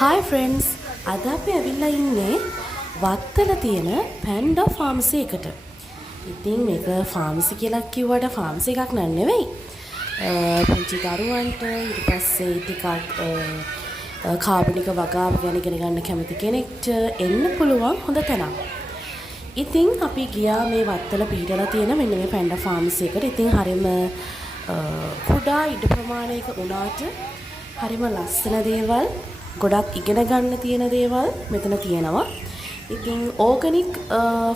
Hi friends, අද අපි ඇවිල්ලා ඉන්නේ වත්තල තියෙන පැන්ඩා ෆාමසි එකට. ඉතින් මේක ෆාමසි කියලා කිව්වට ෆාමසි එකක් නන් නෙවෙයි. පුංචි දරුවන්ට ඊට පස්සේ ටිකක් කාබනික වගාව ගැන ඉගෙන ගන්න කැමති කෙනෙක්ට එන්න පුළුවන් හොඳ තැනක්. ඉතින් අපි ගියා මේ වත්තල පිහිටලා තියෙන මෙන්න මේ පැන්ඩා ෆාමසි එකට. ඉතින් හරිම කුඩා ඉඩ ප්‍රමාණයක වුණාට හරිම ලස්සන දේවල් ගොඩක් ඉගෙන ගන්න තියෙන දේවල් මෙතන තියෙනවා. ඉතින් ඕගනික්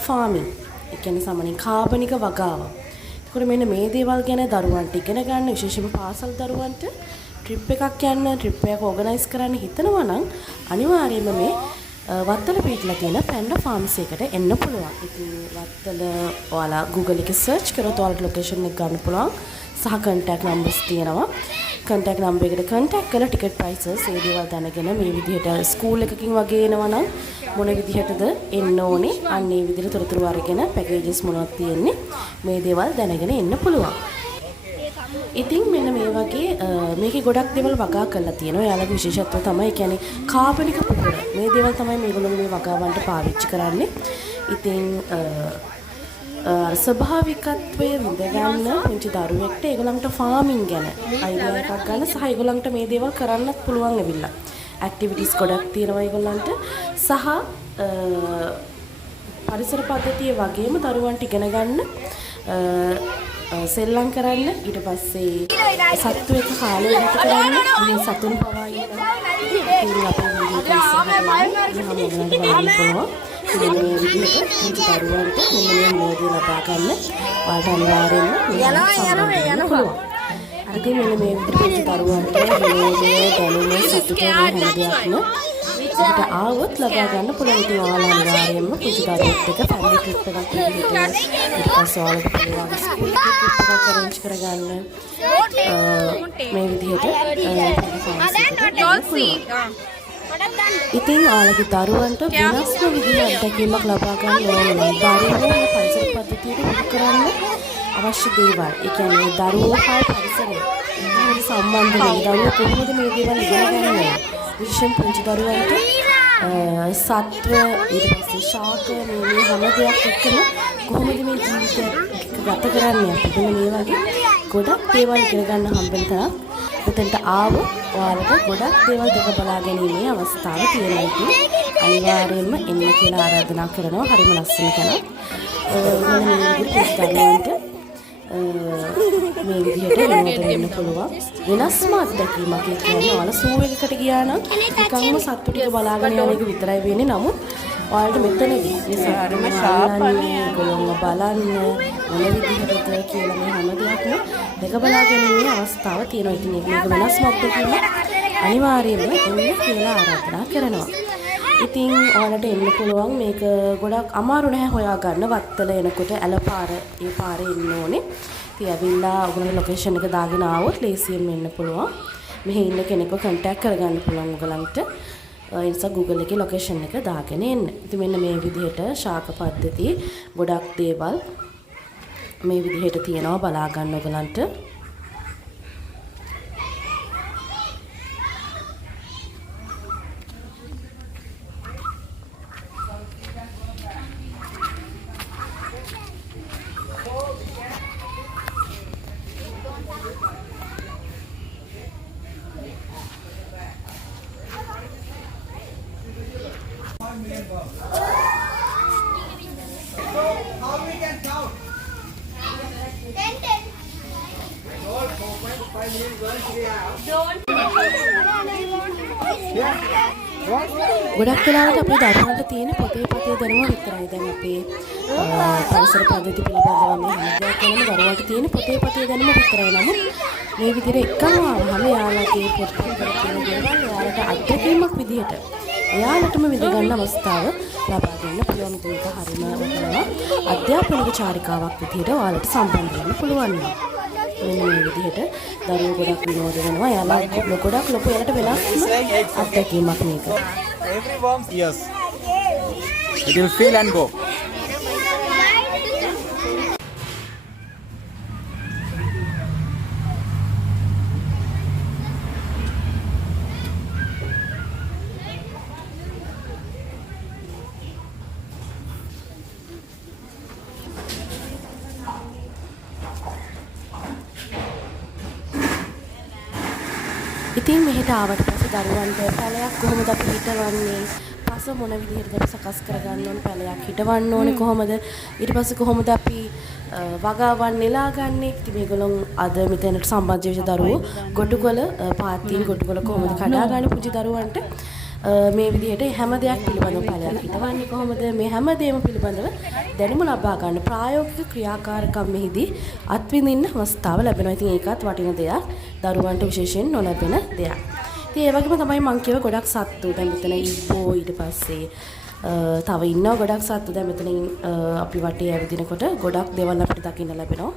ෆාමින්, ඒ කියන්නේ සාමාන්‍යයෙන් කාබනික වගාව. ඒකට මෙන්න මේ දේවල් ගැන දරුවන්ට ඉගෙන ගන්න, විශේෂයෙන්ම පාසල් දරුවන්ට ට්‍රිප් එකක් යන්න, ට්‍රිප් එකක් ඕගනයිස් කරන්න හිතනවා නම් අනිවාර්යයෙන්ම මේ වත්තල පිටලා තියෙන පැන්ඩා ෆාමසි එකට එන්න පුළුවන්. ඉතින් වත්තල ඔයාලා Google එකේ සර්ච් කරොත් ඔයාලට ලොකේෂන් එක ගන්න පුළුවන්. සහ contact numbers තියෙනවා. contact number එකට contact කරලා ticket prices ඒ දේවල් දැනගෙන මේ විදිහට ස්කූල් එකකින් වගේ එනවා නම් මොන විදිහටද එන්න ඕනේ අන්න ඒ විදිහට තොරතුරු අරගෙන packages මොනවද තියෙන්නේ මේ දේවල් දැනගෙන එන්න පුළුවන්. ඉතින් මෙන්න මේ වගේ මේකේ ගොඩක් දේවල් වගා කරලා තියෙනවා. යාළුවගේ විශේෂත්වය තමයි කියන්නේ කාබනික පුපුර. මේ දේවල් තමයි මේගොල්ලෝ මේ වගාවන්ට පාවිච්චි කරන්නේ. ඉතින් ස්වභාවිකත්වයේ විඳ ගන්න පුංචි දරුවෙක්ට ඒගොල්ලන්ට ෆාමින් ගැන අයිඩියා එකක් ගන්න සහ ඒගොල්ලන්ට මේ දේවල් කරන්නත් පුළුවන් වෙවිලා. ඇක්ටිවිටිස් ගොඩක් තියෙනවා ඒගොල්ලන්ට සහ පරිසර පද්ධතිය වගේම දරුවන්ට ඉගෙන ගන්න සෙල්ලම් කරන්න ඊට පස්සේ සත්තු එක්ක කාලය ගත කරන්න මේ සතුන් පවා ඉන්න ඉතින් අපේ වීඩියෝ මේ විදිහට පුංචි දරුවන්ට මෙන්න මේ මෝඩිය ලබා ගන්න ඔයාලට අනිවාර්යෙන්ම යන්න පුළුවන්. ඉතින් මෙන්න මේ විදිහට පුංචි දරුවන්ට විනෝදයේ දැනුමේ සතුටේ හැම දෙයක්ම අපිට ආවොත් ලබා ගන්න පුළුවන්. ඉතින් ඔයාලා අනිවාර්යෙන්ම පුංචි දරුවෙක් එක්ක ෆැමිලි ට්‍රිප් එකක් විදිහට ඊට පස්සේ ඔයාලට පුළුවන් ස්කූල් එකේ ට්‍රිප් එකක් අරේන්ජ් කරගන්න මේ විදිහට ඉතින් ඔයාලගේ දරුවන්ට වෙනස්ම විදිහේ අත්දැකීමක් ලබා ගන්න ඕනේ. දරුවෝ පරිසර පද්ධතියට පුහුණු කරන්න අවශ්‍ය දේවල්. ඒ කියන්නේ දරුවෝ හා පරිසරය සම්බන්ධ වෙන දරුවෝ කොහොමද මේ දේවල් ඉගෙන ගන්නේ? විශේෂයෙන් පුංචි දරුවන්ට සත්ව ඊට පස්සේ ශාක මේ හැම දෙයක් එක්කම කොහොමද මේ ජීවිතය ගත කරන්නේ? අපිට මේ වගේ ගොඩක් දේවල් ඉගෙන ගන්න හම්බෙන තරම් මෙතනට ආවොත් ඔයාලට ගොඩක් දේවල් දෙක බලා ගැනීමේ අවස්ථාව තියෙනවා. ඉතින් අනිවාර්යයෙන්ම එන්න කියලා ආරාධනා කරනවා. හරිම ලස්සන තැනක්. මෙන්න මේ විදිහට දරුවන්ට මේ විදිහට විනෝද වෙන්න පුළුවන්. වෙනස්ම අත්දැකීමක්. ඒ කියන්නේ ඔයාලා සූ එකකට ගියා නම් නිකම්ම සත්තු ටික බලාගෙන යන එක විතරයි වෙන්නේ. නමුත් ඔයාලට මෙතනදී මේ සාරම ශාපනේ ගොල්ලොම බලන්න මොන විදිහටද කියලා මේ හැම දෙයක්ම දෙක බලා ගැනීමේ අවස්ථාව තියෙනවා. ඉතින් මේක වෙනස්ම අත්දැකීමක්. අනිවාර්යයෙන්ම එන්න කියලා ආරාධනා කරනවා. ඉතින් ඔයාලට එන්න පුළුවන්. මේක ගොඩක් අමාරු නැහැ හොයාගන්න. වත්තල එනකොට ඇලපාර ඒ පාරේ ඉන්න ඕනේ. ඉතින් ඇවිල්ලා ඔයගොල්ලෝ ලොකේෂන් එක දාගෙන ආවොත් ලේසියෙන් එන්න පුළුවන්. මෙහි ඉන්න කෙනෙක්ව කන්ටැක්ට් කරගන්න පුළුවන් ඔයගලන්ට. ඒ නිසා Google එකේ ලොකේෂන් එක දාගෙන එන්න. ඉතින් මෙන්න මේ විදිහට ශාක පද්ධතිය ගොඩක් දේවල් මේ විදිහට තියෙනවා බලා ගන්න ඔයගලන්ට. ගොඩක් වෙලාවට අපේ දරුවන්ට තියෙන පොතේ දැනුම විතරයි. දැන් අපේ පරිසර පද්ධති පිළිබඳව මේ හැමදේම කරන දරුවන්ට තියෙන පොතේ දැනුම විතරයි. නමුත් මේ විදිහට එකම ආවම යාළුවගේ පොතේ තියෙන දේවල් යාළුවට අත්දැකීමක් විදිහට එයාලටම විඳ ගන්න අවස්ථාව ලබා දෙන්න පුළුවන්. ඒක හරිම වටිනවා. අධ්‍යාපනික චාරිකාවක් විදිහට ඔයාලට සම්බන්ධ වෙන්න පුළුවන්. මෙන්න මේ විදිහට දරුවෝ ගොඩක් විනෝද වෙනවා. එයාලා ගොඩක් ලොකු එයාලට වෙනස්ම අත්දැකීමක් මේක. Everyone, yes. It will feel and go. ඉතින් මෙහෙට ආවට පස්සේ දරුවන්ට පැලයක් කොහොමද අපි හිටවන්නේ? පස මොන විදිහටද අපි සකස් කරගන්න ඕනේ? පැලයක් හිටවන්න ඕනේ කොහොමද? ඊට පස්සේ කොහොමද අපි වගාවන් නෙලා ගන්නේ? ඉතින් මේගොල්ලෝ අද මෙතනට සම්බන්ධ වෙච්ච දරුවෝ ගොටුකොළ පාත්තින් ගොටුකොළ කොහොමද කඩා ගන්න පුංචි දරුවන්ට මේ විදිහට හැම දෙයක් පිළිබඳව පැලයක් හිටවන්නේ කොහොමද? මේ හැම දෙයක්ම පිළිබඳව දැනුම ලබා ගන්න ප්‍රායෝගික ක්‍රියාකාරකම් මෙහිදී අත්විඳින්න අවස්ථාව ලැබෙනවා. ඉතින් ඒකත් වටින දෙයක්. දරුවන්ට විශේෂයෙන් නොලැබෙන දෙයක්. ඉතින් ඒ වගේම තමයි මං කියව ගොඩක් සත්තු. දැන් මෙතන ඉබ්බෝ ඊට පස්සේ තව ඉන්නවා ගොඩක් සත්තු. දැන් මෙතනින් අපි වටේ ඇවිදිනකොට ගොඩක් දේවල් අපිට දකින්න ලැබෙනවා.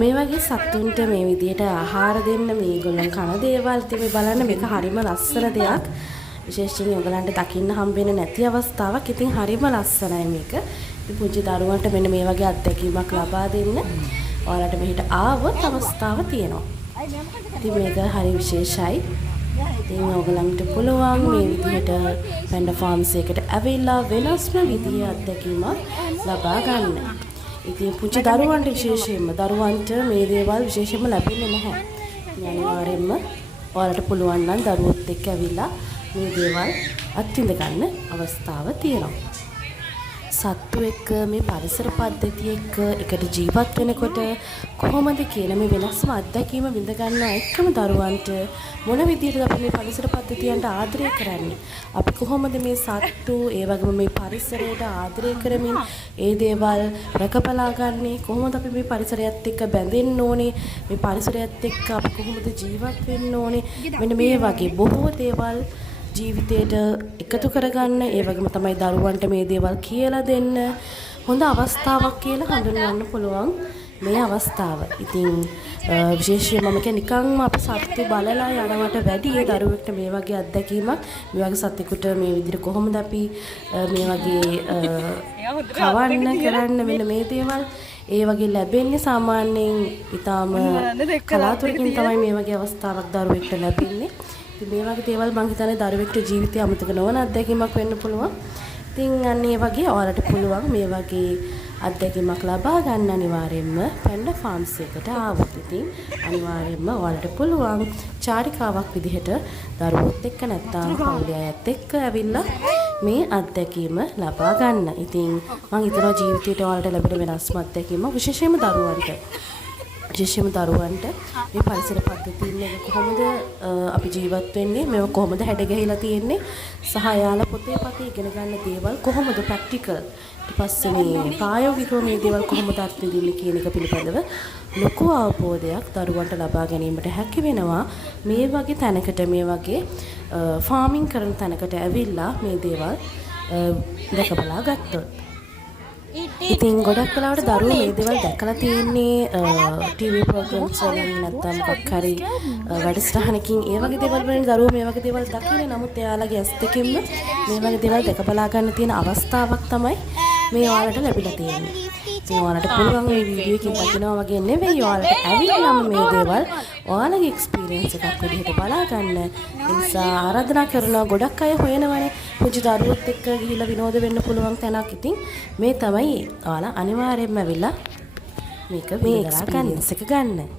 මේ වගේ සත්තුන්ට මේ විදියට ආහාර දෙන්න මේගොල්ලන් කන දේවල් ඉතින් මේ බලන්න මේක හරිම ලස්සන දෙයක්. විශේෂයෙන් ඔයගලන්ට දකින්න හම්බෙන්නේ නැති අවස්ථාවක්. ඉතින් හරිම ලස්සනයි මේක. ඉතින් පුංචි දරුවන්ට මෙන්න මේ වගේ අත්දැකීමක් ලබා දෙන්න ඔයාලට මෙහෙට ආවොත් අවස්ථාව තියෙනවා. ඉතින් මේක හරි විශේෂයි. ඉතින් ඔයගලන්ට පුළුවන් මේ විදිහට පැන්ඩා ෆාම්ස් එකට ඇවිල්ලා වෙනස්ම විදිහේ අත්දැකීමක් ලබා ගන්න. ඉතින් පුංචි දරුවන්ට විශේෂයෙන්ම දරුවන්ට මේ දේවල් විශේෂයෙන්ම ලැබෙන්නේ නැහැ. ඉතින් අනිවාර්යයෙන්ම ඔයාලට පුළුවන් නම් දරුවොත් එක්ක ඇවිල්ලා මේ දේවල් අත්විඳ ගන්න අවස්ථාව තියෙනවා. සත්තු එක්ක මේ පරිසර පද්ධතිය එක්ක එකට ජීවත් වෙනකොට කොහොමද කියන මේ වෙනස්ම අත්දැකීම විඳ ගන්න එක්කම දරුවන්ට මොන විදිහටද අපි මේ පරිසර පද්ධතියන්ට ආදරය කරන්නේ? අපි කොහොමද මේ සත්තු ඒ වගේම මේ පරිසරයට ආදරය කරමින් ඒ දේවල් රැකබලා ගන්නේ? කොහොමද අපි මේ පරිසරයත් එක්ක බැඳෙන්න ඕනේ? මේ පරිසරයත් එක්ක අපි කොහොමද ජීවත් වෙන්න ඕනේ? මෙන්න මේ වගේ බොහෝ දේවල් ජීවිතයට එකතු කරගන්න ඒ වගේම තමයි දරුවන්ට මේ දේවල් කියලා දෙන්න හොඳ අවස්ථාවක් කියලා හඳුන්වන්න පුළුවන් මේ අවස්ථාව. ඉතින් විශේෂයෙන්ම මම කියන්නේ නිකන්ම අපි සත්තු බලලා යනවට වැඩිය දරුවෙක්ට මේ වගේ අත්දැකීමක් මේ වගේ සතෙකුට මේ විදිහට කොහොමද අපි මේ වගේ කවන්න කරන්න මෙන්න මේ දේවල් ඒ වගේ ලැබෙන්නේ සාමාන්‍යයෙන් ඊටාම කලාතුරකින් තමයි මේ වගේ අවස්ථාවක් දරුවෙක්ට ලැබෙන්නේ. මේ වගේ දේවල් මං හිතන්නේ දරුවෙක්ට ජීවිතය අමතක නොවන අත්දැකීමක් වෙන්න පුළුවන්. ඉතින් අන්න ඒ වගේ ඔයාලට පුළුවන් මේ වගේ අත්දැකීමක් ලබා ගන්න අනිවාර්යයෙන්ම පැන්ඩා ෆාම්ස් එකට ආවොත් ඉතින් අනිවාර්යයෙන්ම ඔයාලට පුළුවන් චාරිකාවක් විදිහට දරුවොත් එක්ක නැත්නම් පවුලේ අයත් එක්ක ඇවිල්ලා මේ අත්දැකීම ලබා ගන්න. ඉතින් මං හිතනවා ජීවිතේට ඔයාලට ලැබෙන වෙනස්ම අත්දැකීම විශේෂයෙන්ම දරුවන්ට මේ පරිසර පද්ධතියින් එක කොහොමද අපි ජීවත් වෙන්නේ මේව කොහොමද හැඩගැහිලා තියෙන්නේ සහ යාලා පොතේ පතේ ඉගෙන ගන්න දේවල් කොහොමද ප්‍රැක්ටිකල් ඊට පස්සේ මේ ප්‍රායෝගිකව මේ දේවල් කොහොමද අත්විඳින්නේ කියන එක පිළිබඳව ලොකු අවබෝධයක් දරුවන්ට ලබා ගැනීමට හැකි වෙනවා මේ වගේ තැනකට මේ වගේ ෆාමින් කරන තැනකට ඇවිල්ලා මේ දේවල් දැකබලා ගත්තොත්. ඉතින් ගොඩක් වෙලාවට දරුවෝ මේ දේවල් දැකලා තියෙන්නේ ටීවී ප්‍රෝග්‍රෑම්ස් වලින් නැත්නම් මොකක් හරි වැඩසටහනකින් ඒ වගේ දේවල් වලින් දරුවෝ මේ වගේ දේවල් දකින්නේ. නමුත් එයාලගේ ඇස් දෙකෙන්ම මේ වගේ දේවල් දැක බලා ගන්න තියෙන අවස්ථාවක් තමයි මේ ඔයාලට ලැබිලා තියෙන්නේ. ඉතින් ඔයාලට පුළුවන් මේ වීඩියෝ එකකින් දකිනවා වගේ නෙවෙයි ඔයාලට ඇවිල්ලාම මේ දේවල් ඔයාලගේ එක්ස්පීරියන්ස් එකක් විදිහට බලා ගන්න. ඒ නිසා ආරාධනා කරනවා ගොඩක් අය හොයනවනේ පුංචි දරුවොත් එක්ක ගිහිල්ලා විනෝද වෙන්න පුළුවන් තැනක්. ඉතින් මේ තමයි ඔයාලා අනිවාර්යයෙන්ම ඇවිල්ලා මේක මේ එක්ස්පීරියන්ස් එක ගන්න.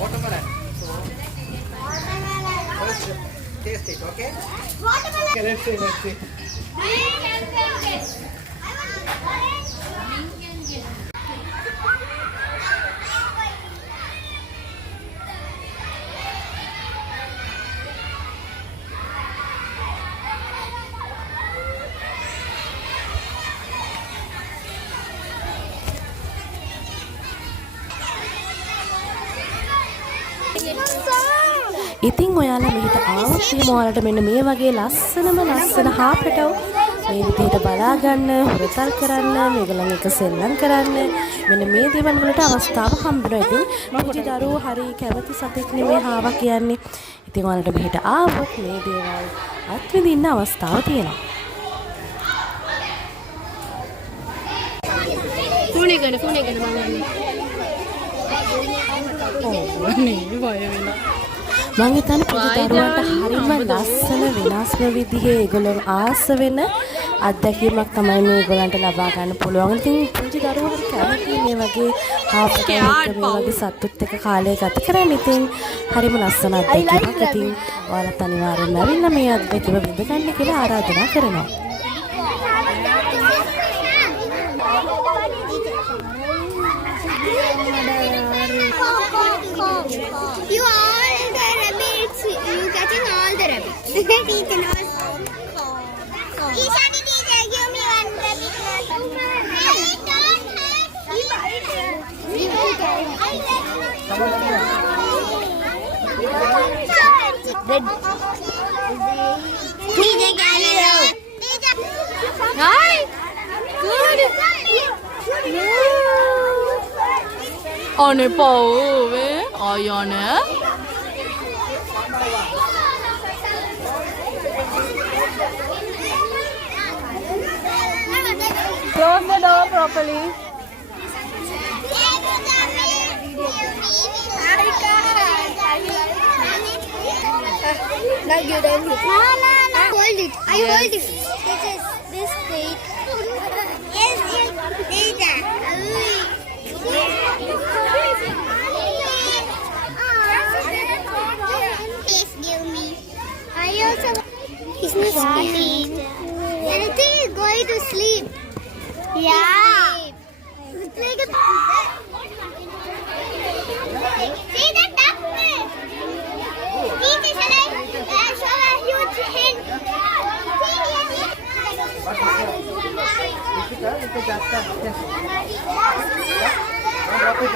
Watermelon. First, taste it, okay? Okay, let's see, let's see. ඉතින් ඔයාලා මෙහෙට ආවොත් එහෙම ඔයාලට මෙන්න මේ වගේ ලස්සනම ලස්සන හාපටව මේ විදිහට බලා ගන්න, හුරතල් කරන්න, මේගොල්ලන් එක සෙල්ලම් කරන්න මෙන්න මේ දේවල් වලට අවස්ථාව හම්බ වෙනවා. ඉතින් පුංචි දරුවෝ හරි කැමති සතෙක් නෙමෙයි හාවා කියන්නේ. ඉතින් ඔයාලට මෙහෙට ආවොත් මේ දේවල් අත්විඳින්න අවස්ථාව තියෙනවා. ෆෝන් එක ගන්න මම මං හිතන්නේ පුංචි දරුවන්ට හරිම ලස්සන වෙනස්ම විදිහේ ඒගොල්ලෝ ආස වෙන අත්දැකීමක් තමයි මේගොල්ලන්ට ලබා ගන්න පුළුවන්. ඉතින් පුංචි දරුවෝ හරි කැමති මේ වගේ හාපට මේ වගේ සතුත් එක්ක කාලය ගත කරන්න. ඉතින් හරිම ලස්සන අත්දැකීමක්. ඉතින් ඔයාලත් අනිවාර්යෙන්ම ඇවිල්ලා මේ අත්දැකීම විඳ ගන්න කියලා ආරාධනා කරනවා. You all the rabbits. You catching all the rabbits. Teacher knows. Ishani teacher, give me one rabbit. I don't have. Teacher, Galileo. Teacher. Hi. Good. අනේ පව්වේ අයනේ. Close the door properly. Now you don't hit. No. Hold it. I hold it. This plate. Yes. Take that. Please give me. I also. He's not sleeping. I think he's going to sleep. Yeah. Like a. See the duck. See this like show a huge head. Rabbit.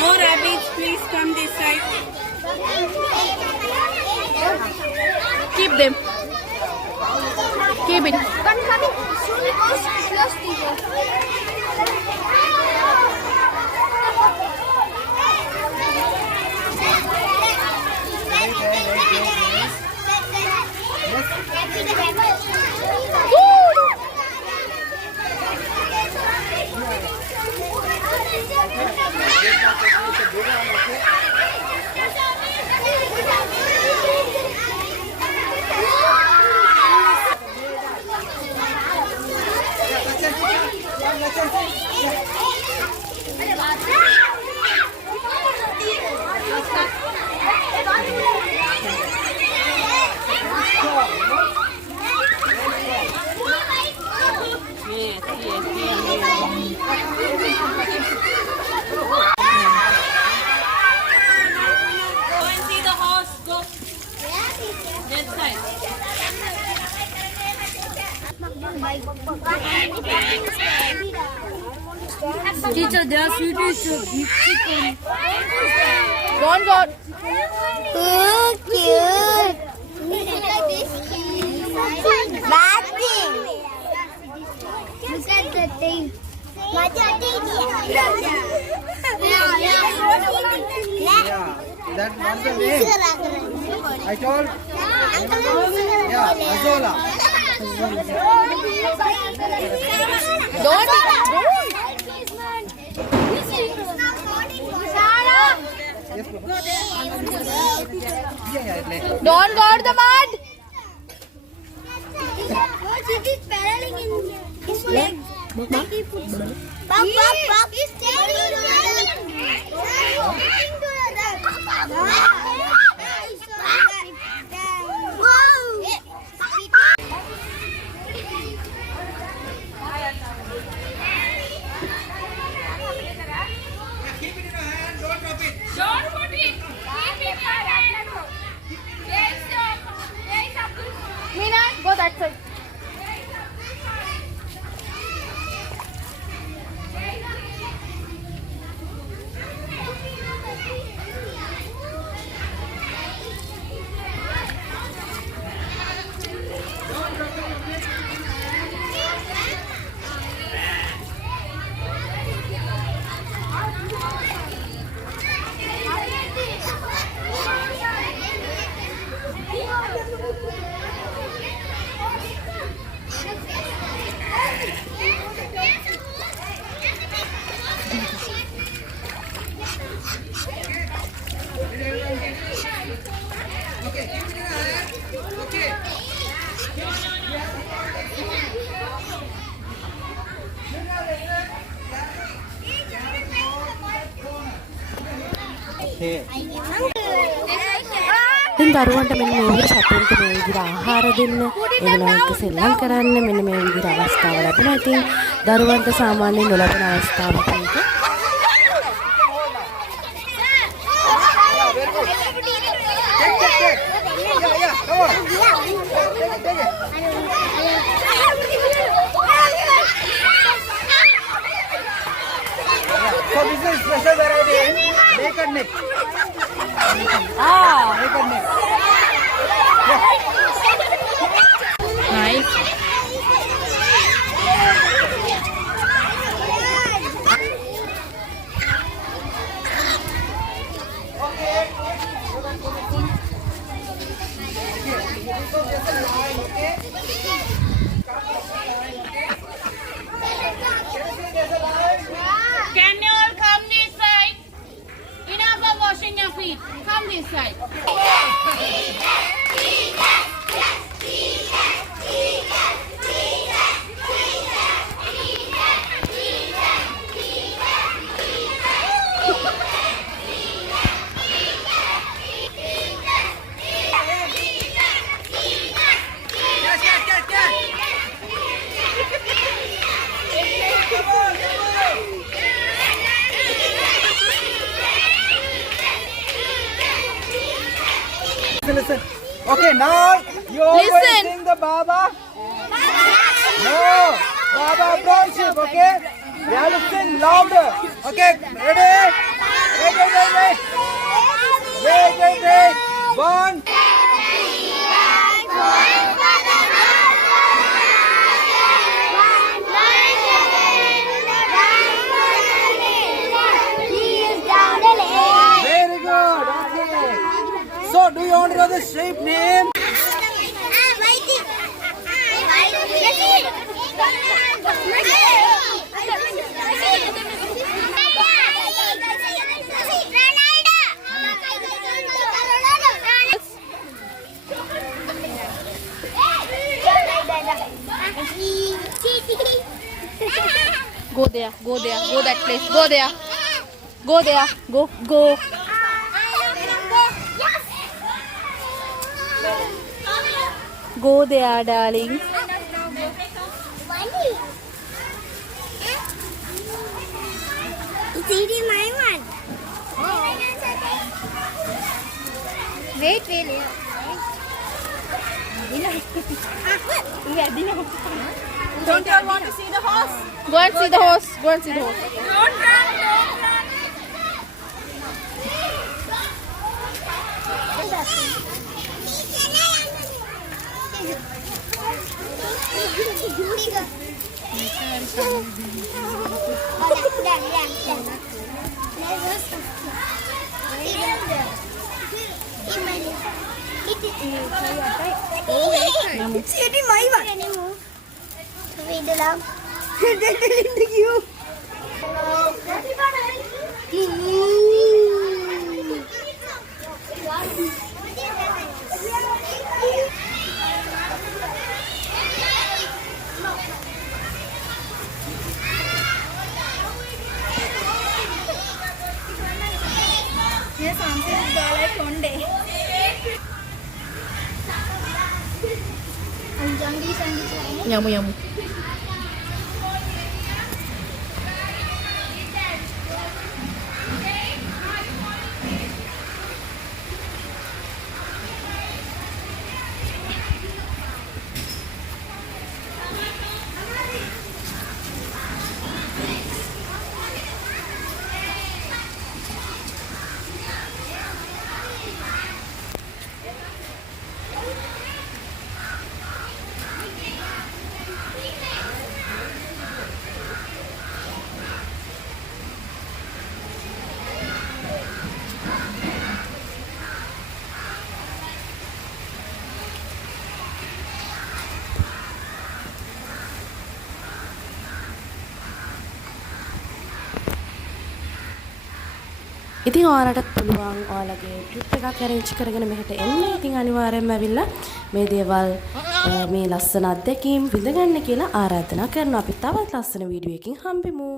No rabbits, please come this side. Keep them. Keep it. Go and see the horse. Go. That side. Teacher, they are sweet. Don't go. Oh, cute. Bad thing. Look at the thing. Yeah, that what's the name? I told. Yeah, Azola. Don't go to the mud. It is paralleling in his leg. Pop. He's taking to Don't put it. Keep it in your hand. Meena, go that side. ඉතින් දරුවන්ට මෙන්න මේ විදිහට සතුන්ට මේ විදිහට ආහාර දෙන්න, එනවා එක සෙල්ලම් කරන්න මෙන්න මේ විදිහට අවස්ථාව ලැබුණා. ඉතින් දරුවන්ට සාමාන්‍යයෙන් නොලබන අවස්ථාවක් මේක. So this is special variety naked neck. Naked neck. Nice. Can you all come this side? Enough of washing your feet. Come this side. Listen. Okay, now you are going to Listen. sing the Baba. No, Baba brown sheep. Okay, we have to sing louder. Okay, ready? Wait. One. Very good. Okay. So, do you want to know the sheep name? Go there. Go that place. Go there. Go. Go there, darling. It's eating my one. Wait. Don't you all want to see the horse? Go and see the horse. Don't run. It's eating my one. Wait, the love. Yamu. ඉතින් ඔයාලටත් පුළුවන් ඔයාලගේ ට්‍රිප් එකක් arrange කරගෙන මෙහෙට එන්න. ඉතින් අනිවාර්යයෙන්ම ඇවිල්ලා මේ දේවල් මේ ලස්සන අත්දැකීම් විඳගන්න කියලා ආරාධනා කරනවා. අපි තවත් ලස්සන වීඩියෝ එකකින් හම්බෙමු.